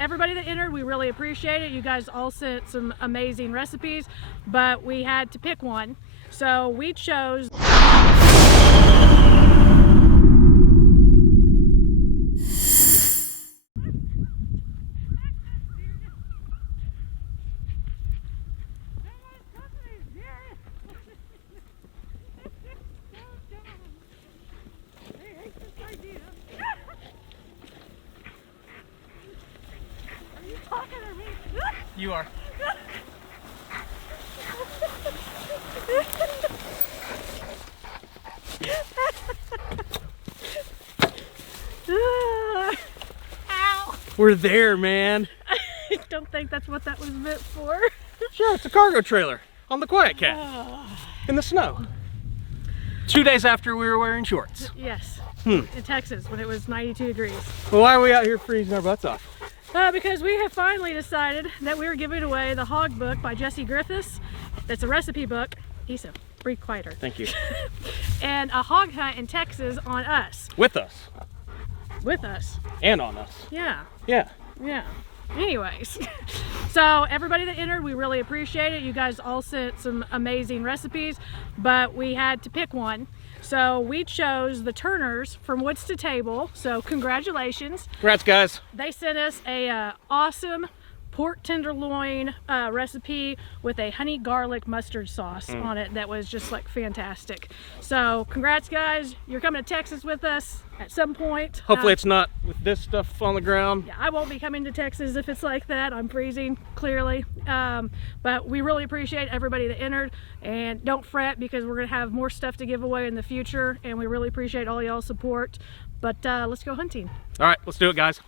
everybody that entered, we really appreciate it. You guys all sent some amazing recipes, but we had to pick one. So we chose You are. Ow! We're there, man. I don't think that's what that was meant for. Sure, it's a cargo trailer on the Quiet Cat in the snow. 2 days after we were wearing shorts. Yes, in Texas when it was 92 degrees. Well, why are we out here freezing our butts off? Because we have finally decided that we are giving away the Hog Book by Jesse Griffiths. That's a recipe book. He's a free quieter. Thank you. And a hog hunt in Texas on us. With us. With us. And on us. Yeah. Yeah. Yeah. Anyways, so everybody that entered, we really appreciate it. You guys all sent some amazing recipes, but we had to pick one. So we chose the Turners from Woods to Table. So congratulations. Congrats, guys. They sent us a awesome pork tenderloin recipe with a honey garlic mustard sauce on it that was just like fantastic. So congrats, guys. You're coming to Texas with us at some point. Hopefully it's not with this stuff on the ground. Yeah, I won't be coming to Texas if it's like that. I'm freezing, clearly. But we really appreciate everybody that entered. And don't fret, because we're going to have more stuff to give away in the future. And we really appreciate all y'all's support. But let's go hunting. All right, let's do it, guys.